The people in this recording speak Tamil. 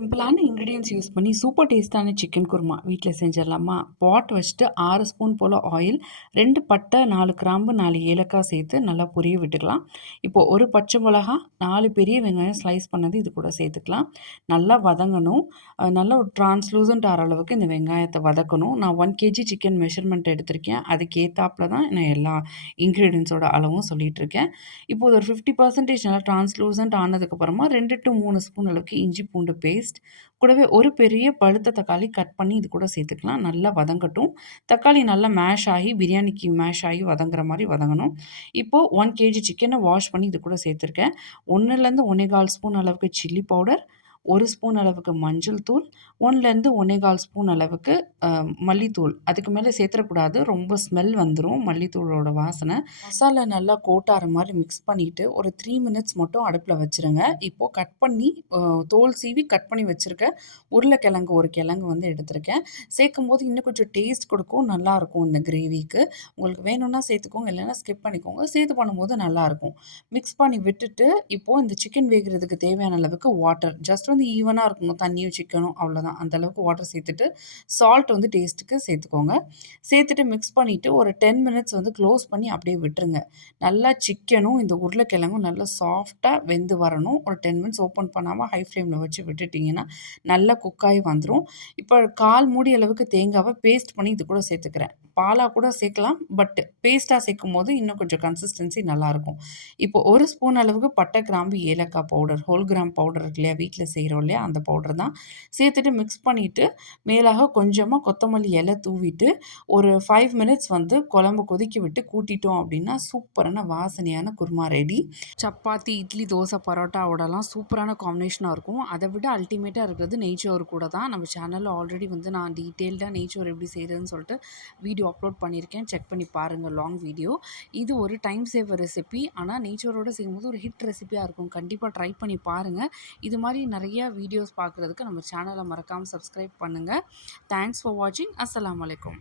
சிம்பிளான இன்கிரீடியன்ட்ஸ் யூஸ் பண்ணி சூப்பர் டேஸ்ட்டான சிக்கன் குருமா வீட்டில் செஞ்சிடலாமா? பாட் வச்சுட்டு 6 ஸ்பூன் போல் ஆயில், 2 பட்டை, 4 கிராம்பு, 4 ஏலக்காய் சேர்த்து நல்லா பொரிய விட்டுக்கலாம். இப்போது ஒரு பச்சை மிளகா, 4 பெரிய வெங்காயம் ஸ்லைஸ் பண்ணது இது கூட சேர்த்துக்கலாம். நல்லா வதங்கணும். நல்லா ஒரு டிரான்ஸ்லூசன்ட் ஆகிற அளவுக்கு இந்த வெங்காயத்தை வதக்கணும். நான் 1 கேஜி சிக்கன் மெஷர்மெண்ட் எடுத்திருக்கேன். அதுக்கு ஏற்றாப்புல தான் நான் எல்லா இன்க்ரீடியன்ஸோட அளவும் சொல்லிகிட்ருக்கேன். இப்போது ஒரு 50% நல்லா டிரான்ஸ்லூசன்ட் ஆனதுக்கப்புறமா 2 to 3 ஸ்பூன் அளவுக்கு இஞ்சி பூண்டு பேஸ்ட், கூடவே ஒரு பெரிய பழுத்த தக்காளி கட் பண்ணி இது கூட சேர்த்துக்கலாம். நல்லா வதங்கட்டும். தக்காளி நல்லா மேஷ் ஆகி பிரியாணிக்கு மேஷ் ஆகி வதங்குற மாதிரி வதங்கணும். இப்போது 1 கேஜி சிக்கனை வாஷ் பண்ணி இது கூட சேர்த்துருக்கேன். 1லேருந்து 1 1/4 ஸ்பூன் அளவுக்கு சில்லி பவுடர், 1 ஸ்பூன் அளவுக்கு மஞ்சள் தூள், 1லேருந்து 1 1/4 ஸ்பூன் அளவுக்கு மல்லித்தூள். அதுக்கு மேலே சேர்த்துறக்கூடாது, ரொம்ப ஸ்மெல் வந்துடும் மல்லித்தூளோட வாசனை. மசாலா நல்லா கோட்டார மாதிரி மிக்ஸ் பண்ணிவிட்டு ஒரு 3 மினிட்ஸ் மட்டும் அடுப்பில் வச்சுருங்க. இப்போது கட் பண்ணி தோல் சீவி கட் பண்ணி வச்சுருக்க உருளைக்கிழங்கு ஒரு கிழங்கு வந்து எடுத்திருக்கேன். சேர்க்கும்போது இன்னும் கொஞ்சம் டேஸ்ட் கொடுக்கும், நல்லாயிருக்கும் இந்த கிரேவிக்கு. உங்களுக்கு வேணும்னா சேர்த்துக்கோங்க, இல்லைன்னா ஸ்கிப் பண்ணிக்கோங்க. சேர்த்து பண்ணும்போது நல்லாயிருக்கும். மிக்ஸ் பண்ணி விட்டுட்டு இப்போது இந்த சிக்கன் வேகிறதுக்கு தேவையான அளவுக்கு வாட்டர், ஜஸ்ட் வந்து ஈவனாக இருக்கணும் தண்ணியும் சிக்கனும், அவ்வளோதான். அந்தளவுக்கு வாட்டர் சேர்த்துட்டு சால்ட் வந்து டேஸ்ட்டுக்கு சேர்த்துக்கோங்க. சேர்த்துட்டு மிக்ஸ் பண்ணிவிட்டு ஒரு 10 மினிட்ஸ் வந்து க்ளோஸ் பண்ணி அப்படியே விட்டுருங்க. நல்லா சிக்கனும் இந்த உருளைக்கிழங்கும் நல்லா சாஃப்டாக வெந்து வரணும். ஒரு 10 மினிட்ஸ் ஓப்பன் பண்ணாமல் ஹை ஃப்ளேமில் வச்சு விட்டுட்டிங்கன்னா நல்லா குக்காகி வந்துடும். இப்போ 1/4 மூடி அளவுக்கு தேங்காவை பேஸ்ட் பண்ணி இது கூட சேர்த்துக்கிறேன். பாலாக கூட சேர்க்கலாம், பட் பேஸ்ட்டாக சேர்க்கும் போது இன்னும் கொஞ்சம் கன்சிஸ்டன்சி நல்லாயிருக்கும். இப்போ 1 ஸ்பூன் அளவுக்கு பட்டை, கிராம்பு, ஏலக்காய் பவுடர், ஹோல் கிராம் பவுடர் இருக்கு இல்லையா, வீட்டில் செய்கிறோம் இல்லையா, அந்த பவுடர் தான் சேர்த்துட்டு மிக்ஸ் பண்ணிவிட்டு மேலாக கொஞ்சமாக கொத்தமல்லி இலை தூவிட்டு ஒரு 5 மினிட்ஸ் வந்து குழம்பு கொதிக்க விட்டு கூட்டிட்டோம் அப்படின்னா சூப்பரான வாசனையான குருமா ரெடி. சப்பாத்தி, இட்லி, தோசை, பரோட்டாவோடலாம் சூப்பரான காம்பினேஷனாக இருக்கும். அதை விட அல்டிமேட்டாக இருக்கிறது நெய்ச்சோறு கூட தான். நம்ம சேனலில் ஆல்ரெடி வந்து நான் டீட்டெயில்டாக நெய்ச்சோறு எப்படி செய்கிறதுன்னு சொல்லிட்டு வீடியோ அப்லோட் பண்ணியிருக்கேன். செக் பண்ணி பாருங்கள், லாங் வீடியோ. இது ஒரு டைம் சேவர் ரெசிபி, ஆனால் நெய்ச்சோரோடு செய்யும்போது ஒரு ஹிட் ரெசிபியாக இருக்கும். கண்டிப்பாக ட்ரை பண்ணி பாருங்கள். இது மாதிரி நிறைய வீடியோஸ் பார்க்குறதுக்கு நம்ம சேனலை மறக்காமல் சப்ஸ்கிரைப் பண்ணுங்கள். தேங்க்ஸ் ஃபார் வாட்சிங். அஸ்ஸலாமு அலைக்கும்.